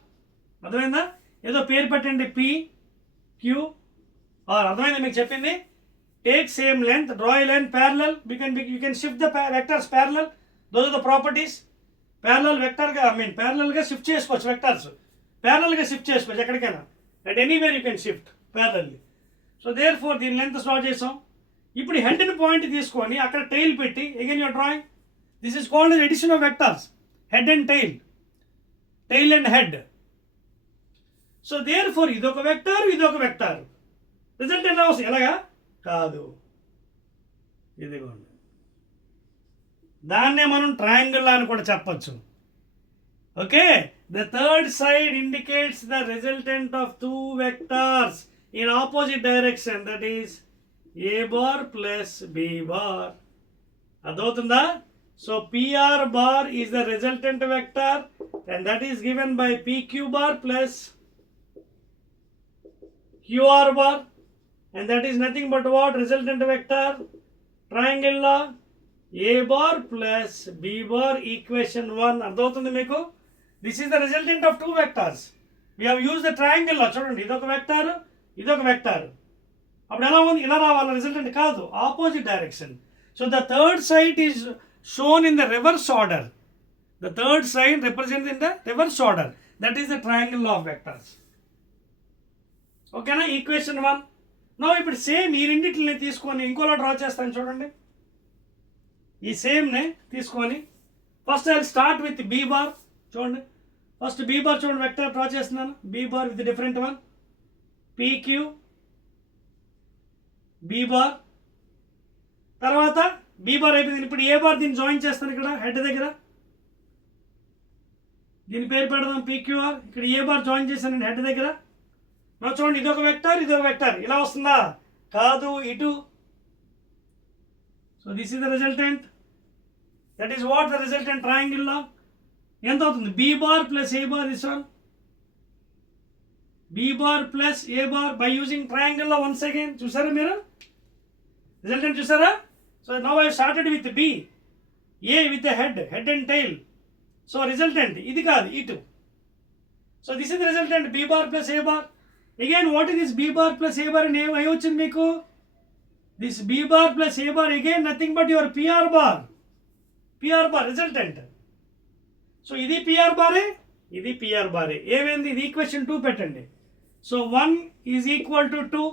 అర్థమైందా? ఏదో పేరు పెట్టండి, P Q R. అర్థమైంది మీకు చెప్పింది? Take same length, draw a line parallel, you can shift the vectors parallel. Those are the properties. Parallel వెక్టర్గా ప్యారలల్గా షిఫ్ట్ చేసుకోవచ్చు, వెక్టర్స్ ప్యారలల్గా షిఫ్ట్ చేసుకోవచ్చు ఎక్కడికైనా, at anywhere you can shift parallelly. So therefore దీని లెంత్ డ్రా చేసాం. ఇప్పుడు హెడ్ని పాయింట్ తీసుకొని అక్కడ టైల్ పెట్టి again your drawing. This is called addition of vectors, head and tail, tail and head. So therefore ఇదొక vector, ఇదొక vector. Result ఎలా వస్తుంది? ఎలాగా కాదు, ఇదిగోండి. దాన్నే మనం ట్రయాంగిల్ అని కూడా చెప్పచ్చు. Okay, the third side indicates the resultant of 2 vectors in opposite direction, that is A bar plus B bar. అర్థమవుతుందా? So PR bar is the resultant vector and that is given by PQ bar plus QR bar, and that is nothing but what? Resultant vector, triangle law, A bar plus B bar, equation 1. అర్థమవుతుంది మీకు? This is the resultant of 2 vectors. We have used the triangle law. చూడండి, ఇదొక vector, ఇదొక vector. అప్పుడు ఎలా ఉంది? ఇలా రావాలి రిజల్టెంట్, కాదు, opposite direction. So the third side is shown in the reverse order. The third side represents in the reverse order. That is the triangle law of vectors. ఓకేనా? ఈక్వేషన్ 1. నో ఇప్పుడు same ఈ రెండింటిని తీసుకొని ఇంకోలా draw చేస్తాను. చూడండి, ఈ సేమ్నే తీసుకొని first I start with be bar. చూడండి, ఫస్ట్ బీ బార్ చూడండి, వెక్టర్ డ్రా చేస్తున్నాను. Be bar with different one, PQ be bar. తర్వాత బీ బార్ అయిపోయింది. ఇప్పుడు ఏ బార్ దీన్ని జాయిన్ చేస్తాను ఇక్కడ హెడ్ దగ్గర. దీని పేరు పెడదాం పీక్యూఆర్. ఇక్కడ ఏ బార్ జాయిన్ చేశాను హెడ్ దగ్గర. నా చూడండి, ఇదొక వెక్టర్, ఇదొక వెక్టర్. ఇలా వస్తుందా? కాదు, ఇటు. So this is the resultant. That is what the resultant triangle law. ఎంత అవుతుంది? B bar plus A bar, this one. B bar plus A bar by using triangle law once again. చూసారా మీరు రిజల్టెంట్? చూసారా? So now I started with B, A with the head, head and tail. So resultant ఇది కాదు, ఇటు. So this is the resultant, B bar plus A bar. Again, what is this B bar plus A bar? Name I వచ్చింది మీకు. This B bar plus A bar again nothing but your PR bar. PR bar resultant. So ఇది PR bar, ఇది PR bar. ఏమైంది? ఇది equation 2 పెట్టండి. So 1 is equal to 2.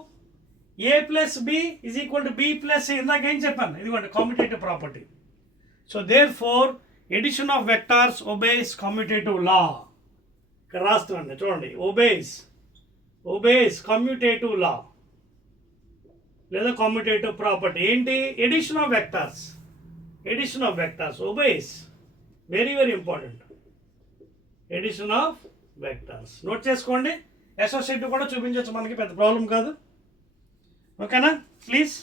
A plus B is equal to B plus A. ఇందాక ఏం చెప్పాను? ఇదిగోండి commutative property. So therefore addition of vectors obeys commutative law. ఇక్కడ రాస్తున్నాను చూడండి, obeys commutative law లేదా commutative property. ఏంటి? addition of vectors obeys, very very important, addition of vectors. Note చేసుకోండి. అసోసియేటివ్ కూడా చూపించవచ్చు మనకి, పెద్ద ప్రాబ్లం కాదు. ఓకేనా? ప్లీజ్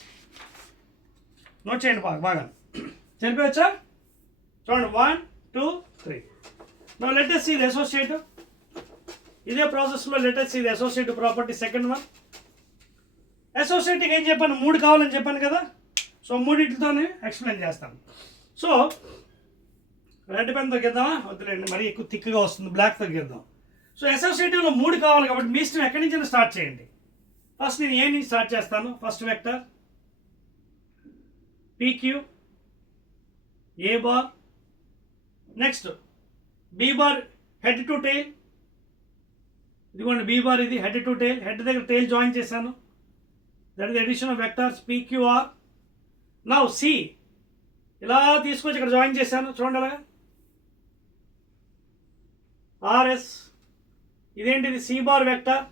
నోట్ చేయండి బాగా. సరిపోవచ్చా? చూడండి, 1 2 3. Now let us see the associative. ఇదే ప్రాసెస్లో let us see the associative property, second one. Associative ఏం చెప్పాను? 3 కావాలని చెప్పాను కదా. సో 3తోనే ఎక్స్ప్లెయిన్ చేస్తాను. సో రెడ్ పెన్ తగ్గిద్దామా? వద్దులేండి, మరీ ఎక్కువ థిక్గా వస్తుంది, బ్లాక్ తగ్గిద్దాం. సో అసోసియేటివ్లో 3 కావాలి కాబట్టి మీ ఇష్టం ఎక్కడి నుంచి స్టార్ట్ చేయండి. ఫస్ట్ నేను ఏ నుంచి స్టార్ట్ చేస్తాను. First vector PQ A bar, next B bar head to tail. ఇదిగోండి B బార్, ఇది హెడ్ టు టెయిల్, హెడ్ దగ్గర టెయిల్ జాయిన్ చేశాను. That is addition of vectors PQR. Now C ఇలా తీసుకొచ్చి ఇక్కడ జాయిన్ చేశాను, చూడండి అలాగా. RS ఇదేంటిది C bar vector.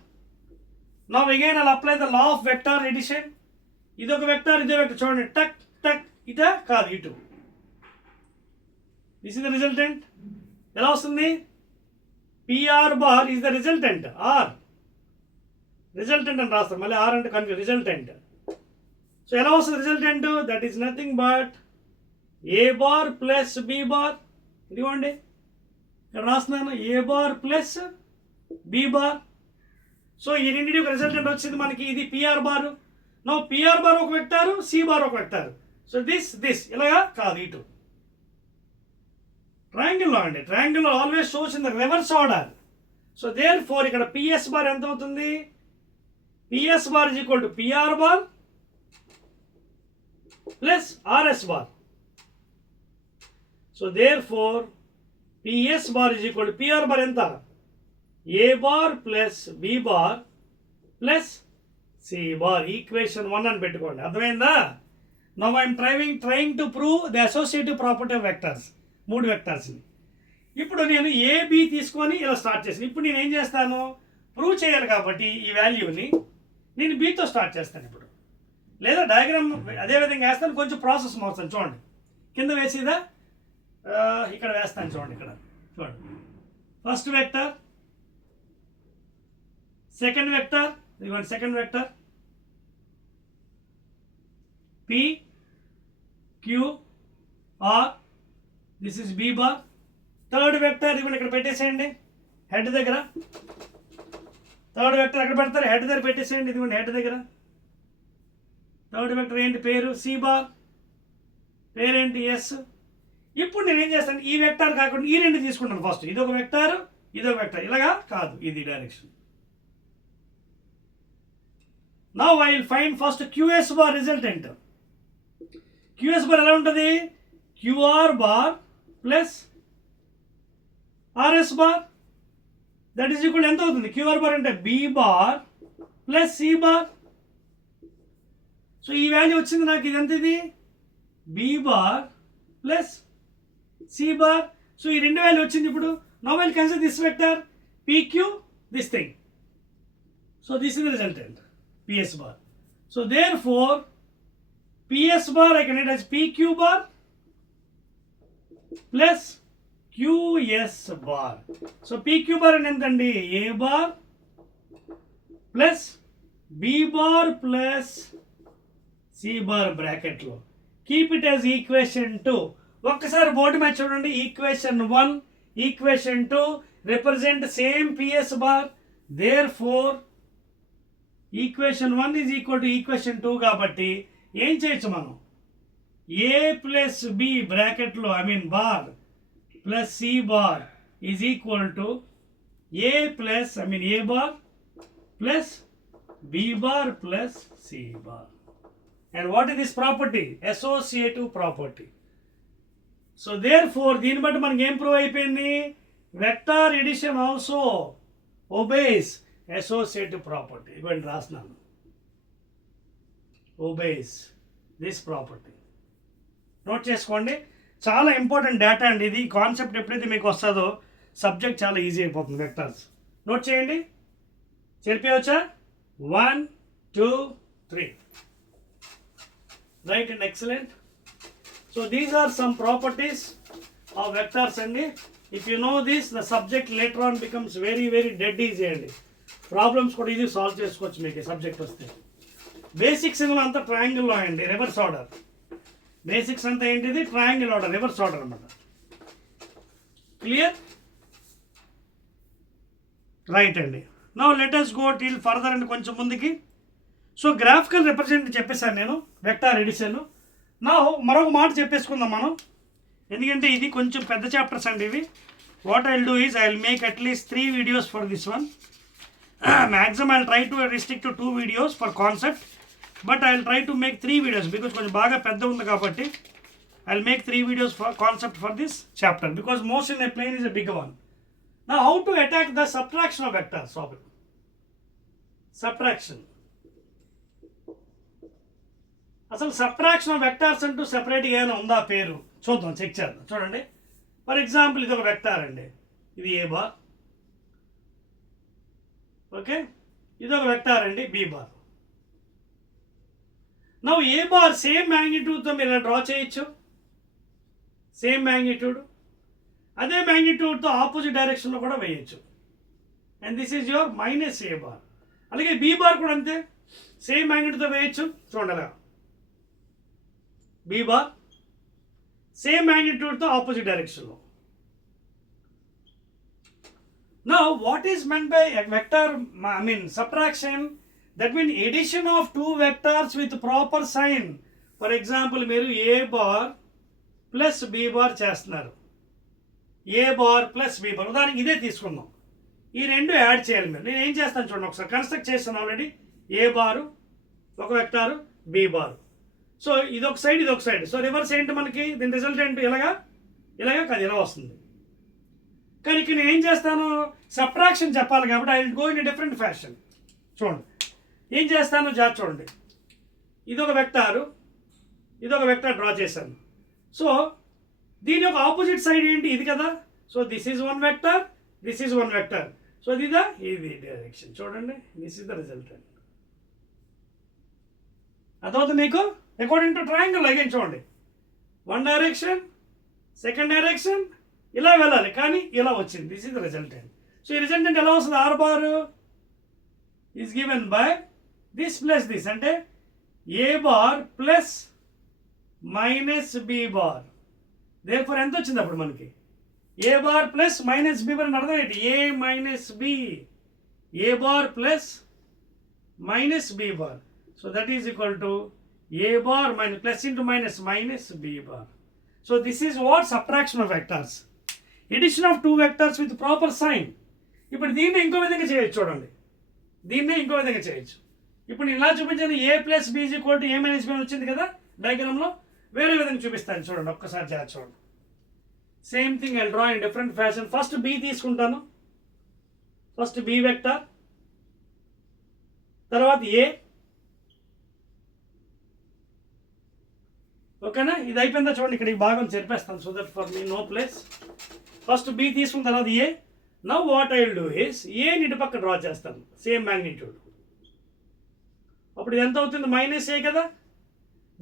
Now again I'll apply the law of vector addition. ఇదొక వెక్టర్, ఇదే వెక్టర్, చూడండి. టక్ టక్, ఇటా కాదు, ఇటు. This is the resultant. ఎలా వస్తుంది? PR bar is the resultant. R resultant అని రాస్తాం, మళ్ళీ ఆర్ అంటే కన్ఫ్యూజ్. రిజల్టెంట్. సో ఎలా వస్తుంది resultant? That is nothing but A bar plus B bar. ఇదిగోండి ఇక్కడ రాస్తున్నాను, A bar plus B bar. So ఈ రెండింటి ఒక రిజల్టెంట్ వచ్చింది మనకి. ఇది PR bar. No PR bar ఒక వెక్టారు, C బార్ ఒక వెక్టారు. సో దిస్ ఇలాగా కాదు, ఇటు. ట్రయాంగిల్లో అండి, ట్రయాంగిల్లో always shows in the reverse order. So therefore ఇక్కడ PS బార్ ఎంత అవుతుంది? PS bar is equal to PR bar plus RS bar. So therefore PS bar is equal to PR bar ఎంత? A bar plus B bar plus C bar. Equation 1 అని పెట్టుకోండి, అర్థమైందా? Now I'm trying to prove the associative property of vectors. 3 వెక్టర్స్ని. ఇప్పుడు నేను AB తీసుకొని ఇలా start చేసాను. ఇప్పుడు నేను ఏం చేస్తాను? ప్రూవ్ చేయాలి కాబట్టి ఈ వాల్యూని నేను Bతో స్టార్ట్ చేస్తాను ఇప్పుడు, లేదా డయాగ్రామ్ అదే విధంగా వేస్తాను. కొంచెం ప్రాసెస్ మార్చాను, చూడండి. కింద వేసేదా ఇక్కడ వేస్తాను, చూడండి. ఇక్కడ చూడండి, ఫస్ట్ వెక్టర్, సెకండ్ వెక్టర్, ఇదిగోండి second vector PQR, this is B bar. Third vector ఇదిగోండి ఇక్కడ పెట్టేసేయండి, హెడ్ దగ్గర. థర్డ్ వెక్టర్ ఎక్కడ పెడతారు? హెడ్ దగ్గర పెట్టేసేయండి, ఇదిగోండి హెడ్ దగ్గర. థర్డ్ వెక్టర్ ఏంటి పేరు? C bar. పేరేంటి? S. ఇప్పుడు నేను ఏం చేస్తాను? ఈ వెక్టర్ కాకుండా ఈ రెండు తీసుకుంటాను ఫస్ట్. ఇదొక వెక్టర్, ఇదొక వెక్టర్. ఇలాగా కాదు, ఇది direction. Now I will find first QS bar resultant. QS bar ఎలా ఉంటుంది? QR bar plus RS bar. That is equal ఎంత అవుతుంది? QR బార్ అంటే B bar plus C bar. So ఈ వాల్యూ వచ్చింది నాకు. ఇది ఎంత? ఇది B bar plus C bar. So ఈ రెండు వాల్యూ వచ్చింది. ఇప్పుడు now I will consider this vector PQ, this thing. So this is the resultant PS bar. So therefore PS bar I can write as PQ bar plus QS bar. So PQ bar and entandi A bar plus B bar plus C bar bracket lo. Keep it as equation 2. ఒక్కసారి board మీద చూడండి. Equation 1, equation 2 represent same PS bar. Therefore equation 1 is equal to equation 2 కాబట్టి ఏం చేయొచ్చు మనం? A plus B బ్రాకెట్లో bar plus C bar is equal to A bar plus B bar plus C bar. And what is this property? Associative property. So therefore దీన్ని బట్టి మనకి ఏం prove అయిపోయింది? Vector addition also obeys associative property. ఇవ్వండి రాస్తున్నాను, obese this property. Note చేసుకోండి, చాలా important data అండి ఇది. కాన్సెప్ట్ ఎప్పుడైతే మీకు వస్తుందో సబ్జెక్ట్ చాలా ఈజీ అయిపోతుంది. వెక్టర్స్ నోట్ చేయండి. చెప్పవచ్చా? 1 2 3. Right and excellent. So these are some properties of vectors అండి. If you know this the subject later on becomes very very dead easy అండి. ప్రాబ్లమ్స్ కూడా ఈజీ సాల్వ్ చేసుకోవచ్చు మీకు ఈ సబ్జెక్ట్ వస్తే. బేసిక్స్ ఇందులో అంతా ట్రయాంగిల్లో అండి, రివర్స్ ఆర్డర్. బేసిక్స్ అంతా ఏంటిది? ట్రయాంగిల్ ఆర్డర్, రివర్స్ ఆర్డర్ అనమాట. క్లియర్? రైట్ అండి. Now let us go till further అండి, కొంచెం ముందుకి. సో గ్రాఫికల్ రిప్రజెంట్ చెప్పేశాను నేను, వెక్టార్ ఎడిషన్. నా మరొక మాట చెప్పేసుకుందాం మనం. ఎందుకంటే ఇది కొంచెం పెద్ద చాప్టర్స్ అండి ఇవి. What I will do is I will make at least 3 videos for this one. Maximum I will try to restrict to 2 videos for concept, but I will try to make 3 videos because కొంచెం బాగా పెద్ద ఉంది కాబట్టి I will make 3 videos for concept for this chapter because motion in a plane is a big one. Now how to attack the subtraction of vectors? Subtraction. అసలు subtraction of vectors అంటూ సెపరేట్గా ఏమైనా ఉందా పేరు చూద్దాం, చెక్ చేద్దాం. చూడండి, for example ఇది ఒక వెక్టార్ అండి, ఇది ఏ బార్. ఓకే, ఇది ఒక వెక్టార్ అండి బి బార్. నౌ ఏ బార్ సేమ్ మ్యాగ్నిట్యూడ్తో మీరు ఇలా డ్రా చేయొచ్చు, సేమ్ మ్యాగ్నిట్యూడ్. అదే మ్యాగ్నిట్యూడ్తో ఆపోజిట్ డైరెక్షన్లో కూడా వేయచ్చు. And this is your minus A bar. అలాగే బి బార్ కూడా అంతే, సేమ్ మ్యాగ్నిట్యూడ్తో వేయచ్చు. చూడండి అలా బి బార్ సేమ్ మ్యాగ్నిట్యూడ్తో ఆపోజిట్ డైరెక్షన్లో. Now what is meant by vector, I mean subtraction? That means addition of 2 vectors with proper sign. For example, మీరు ఏ bar plus B bar చేస్తున్నారు, ఏ bar plus B bar. ఉదాహరణకి ఇదే తీసుకుందాం, ఈ రెండు add చేయాలి మీరు. నేను ఏం చేస్తాను చూడండి, ఒకసారి కన్స్ట్రక్ట్ చేస్తాను ఆల్రెడీ. ఏ బారు ఒక వెక్టారు, బి బారు. సో ఇది ఒక సైడ్, ఇది ఒక సైడ్. సో రివర్స్ ఏంటి మనకి, దీని రిజల్ట్ ఏంటి, ఇలాగా కాదు, ఇలా వస్తుంది. కానీ ఇక్కడ నేను ఏం చేస్తాను, సబ్ట్రాక్షన్ చెప్పాలి కాబట్టి I will go in different fashion. చూడండి ఏం చేస్తాను, చూడండి, ఇదొక వెక్టారు, ఇదొక వెక్టార్ డ్రా చేశాను. సో దీని యొక్క ఆపోజిట్ సైడ్ ఏంటి, ఇది కదా. So this is 1 vector, this is 1 vector. So ఇది డైరెక్షన్. చూడండి, దిస్ ఈజ్ ద రిజల్టెంట్. అదవుతుంది మీకు అకార్డింగ్ టు ట్రయాంగిల్. అగైన్ చూడండి, 1 డైరెక్షన్, సెకండ్ డైరెక్షన్, ఇలా వెళ్ళాలి కానీ ఇలా వచ్చింది. This is the resultant. So ఈ రిజల్టెంట్ ఎలా వస్తుంది, R bar is given by this plus this, అంటే A bar plus minus B bar. Therefore ఎంత వచ్చింది అప్పుడు మనకి, A bar plus minus B bar అని అర్థం ఏంటి, A minus B, A bar plus minus B bar. So that is equal to A bar minus plus into minus minus B bar. So this is what subtraction of vectors, addition of 2 vectors with proper sign. ఇప్పుడు దీన్ని ఇంకో విధంగా చేయొచ్చు. చూడండి, దీన్నే ఇంకో విధంగా చేయొచ్చు. ఇప్పుడు నేను ఇలా చూపించాను, A plus B is equal to A minus B వచ్చింది కదా డయాగ్రామ్లో. వేరే విధంగా చూపిస్తాను చూడండి, ఒక్కసారి చూడండి. Same thing I draw in different fashion. First B తీసుకుంటాను, ఫస్ట్ బి వెక్టార్, తర్వాత ఏ. ఓకేనా, ఇది అయిపోయిందా చూడండి, ఇక్కడ ఈ భాగం చెరిపేస్తాను so that for me no place. First B తీసుకున్న తర్వాత A. Now what I will do is A ఇటు పక్క డ్రా చేస్తాను, సేమ్ మ్యాగ్నిట్యూడ్. అప్పుడు ఇది ఎంత అవుతుంది, మైనస్ ఏ కదా.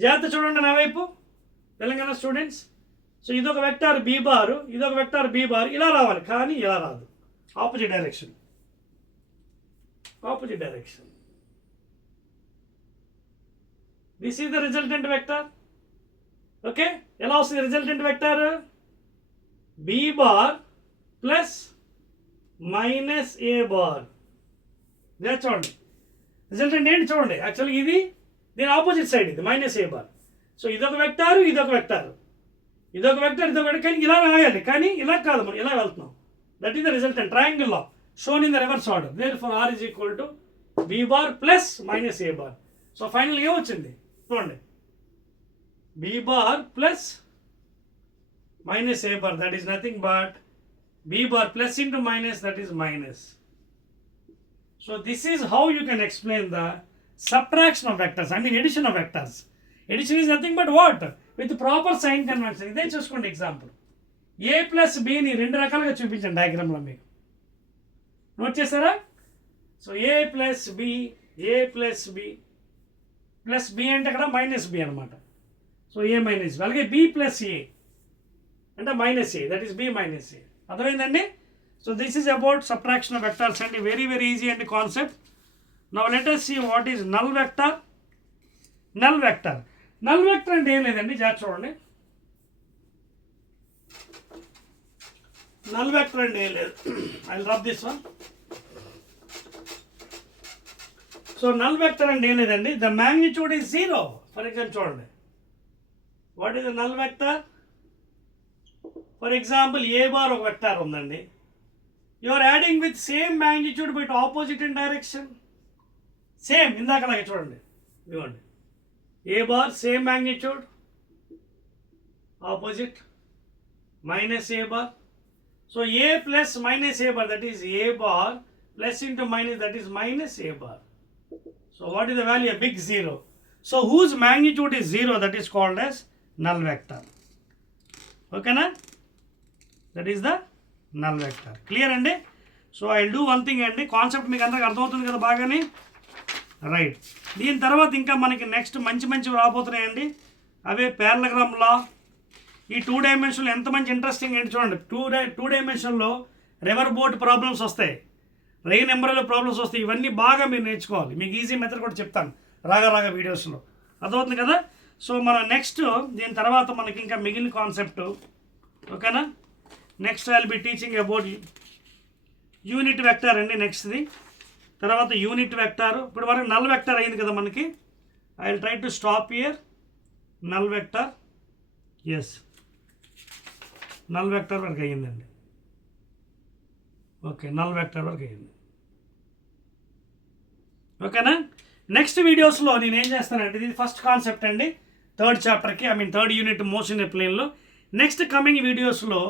జాగ్రత్త చూడండి నా వైపు తెలంగాణ స్టూడెంట్స్. సో ఇదొక వెక్టార్ బి బారు, ఇదొక వెక్టార్ బి బార్, ఇలా రావాలి కానీ ఇలా రాదు, opposite direction, opposite direction. This is the resultant vector. Okay, ఎలా వస్తుంది resultant vector, B bar plus minus A bar. చూడండి రిజల్టెంట్ ఏంటి చూడండి, యాక్చువల్గా ఇది దీని ఆపోజిట్ సైడ్, ఇది మైనస్ ఏ బార్. సో ఇదొక వెక్టారు, ఇదొక వెక్టారు, ఇదొక వెక్టర్, ఇదొక వెక్టర్, కానీ ఇలా రాయాలి కానీ ఇలా కాదు, మనం ఇలా వెళ్తున్నాం. That is the resultant triangle law shown in the reverse order. Therefore R is equal to B bar plus minus A bar. So final ఏమొచ్చింది చూడండి, B bar plus minus a bar, that is nothing but b bar plus into minus, that is minus. So this is how you can explain the subtraction of vectors, I mean addition of vectors. Addition is nothing but what, with proper sign convention. ఇదే చూసుకోండి example, a plus బిని 2 రకాలుగా చూపించండి డయాగ్రామ్లో, మీకు note చేస్తారా. So a plus B, a plus B, plus B అంటే అక్కడ minus B అనమాట. So a minus B, అలాగే b ప్లస్ a అంటే minus A, that is B minus A. అర్థమైందండి. So this is about subtraction of vectors అండి, very very easy అండి concept. Now let us see what is null vector. Null vector, null vector అంటే ఏం లేదండి, జాగ్రత్త చూడండి. null vector అంటే ఏం లేదు, I will rub this one. So null vector అంటే ఏం లేదండి, the magnitude is 0. For example చూడండి, what is the null vector? For example A bar ఒక వెక్టార్ ఉందండి, you are adding with same magnitude but opposite in direction. Same ఇందాకలాగే చూడండి, ఇవ్వండి A bar same magnitude, opposite minus a bar. So a plus minus a bar, that is a bar plus into minus, that is minus a bar. So what is the value? A big zero. So whose magnitude is zero, that is called as null vector. Okay na? That is the null vector. Clear andi? So I'll do one thing andi, concept మీకు అందరికి అర్థమవుతుంది కదా బాగానే, right. దీని తర్వాత ఇంకా మనకి next మంచి రాబోతున్నాయండి, అవే పారలగ్రామ్ లా. ఈ 2 డైమెన్షన్లో ఎంత మంచి ఇంట్రెస్టింగ్ ఏంటి చూడండి. టూ డైమెన్షన్లో రివర్ బోట్ ప్రాబ్లమ్స్ వస్తాయి, రెయిన్ ఎంబ్రాయిడరీ ప్రాబ్లమ్స్ వస్తాయి. ఇవన్నీ బాగా మీరు నేర్చుకోవాలి. మీకు ఈజీ మెథడ్ కూడా చెప్తాను రాగా వీడియోస్లో, అర్థమవుతుంది కదా. సో మన నెక్స్ట్ దీని తర్వాత మనకి ఇంకా మిగిలిన కాన్సెప్ట్, ఓకేనా. Next I will be teaching about unit vector అండి నెక్స్ట్ది. తర్వాత యూనిట్ వెక్టార్, ఇప్పుడు వరకు నల్ వెక్టార్ అయింది కదా మనకి. I will try to stop here. Null vector, yes null vector వరకు అయ్యిందండి. ఓకే, నల్ వెక్టర్ వరకు అయ్యింది. ఓకేనా. నెక్స్ట్ వీడియోస్లో నేను ఏం చేస్తానంటే, ఇది ఫస్ట్ కాన్సెప్ట్ అండి థర్డ్ చాప్టర్కి, థర్డ్ యూనిట్ మోషన్ ప్లేన్లో. నెక్స్ట్ కమింగ్ వీడియోస్లో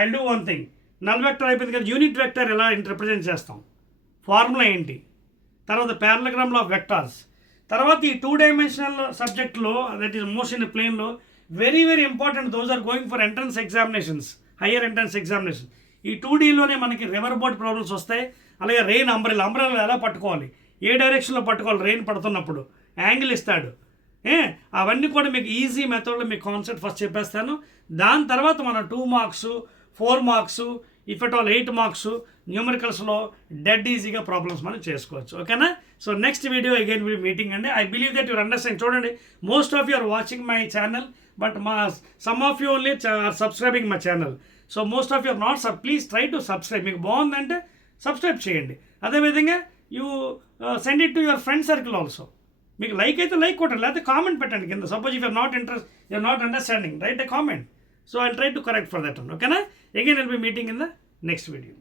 I do one thing. Null vector అయిపోయింది కదా, యూనిట్ వెక్టర్ ఎలా రిప్రజెంట్ చేస్తాం, ఫార్ములా ఏంటి, తర్వాత పారలగ్రామ్ ఆఫ్ వెక్టార్స్, తర్వాత ఈ 2 డైమెన్షనల్ సబ్జెక్ట్లో దట్ ఈస్ మోషన్ ప్లేన్లో very important. Those are going for entrance examinations, higher entrance examination. ఈ 2Dలోనే మనకి రివర్ బోట్ ప్రాబ్లమ్స్ వస్తాయి. అలాగే రెయిన్ అంబ్రెల్లా ఎలా పట్టుకోవాలి, ఏ డైరెక్షన్లో పట్టుకోవాలి, రెయిన్ పడుతున్నప్పుడు యాంగిల్ ఇస్తాడు, అవన్నీ కూడా మీకు ఈజీ మెథడ్లో మీకు కాన్సెప్ట్ ఫస్ట్ చెప్పేస్తాను. దాని తర్వాత మనం 2 marks 4 marks if at all 8 marks న్యూమరికల్స్లో డెడ్ ఈజీగా ప్రాబ్లమ్స్ మనం చేసుకోవచ్చు. ఓకేనా. So next video again will meeting అండి. I believe that your understand. చూడండి, most of you are watching my channel, but some of you only are subscribing my channel. So most of you are not please try to subscribe. మీకు బాగుందంటే subscribe చేయండి. అదేవిధంగా you send it to your friend circle also. మీకు like అయితే like కొట్టండి, లేకపోతే comment పెట్టండి కింద. Suppose if you're not understanding, write a comment. So I'll try to correct for that one. Okay na? Again I'll be meeting in the next video.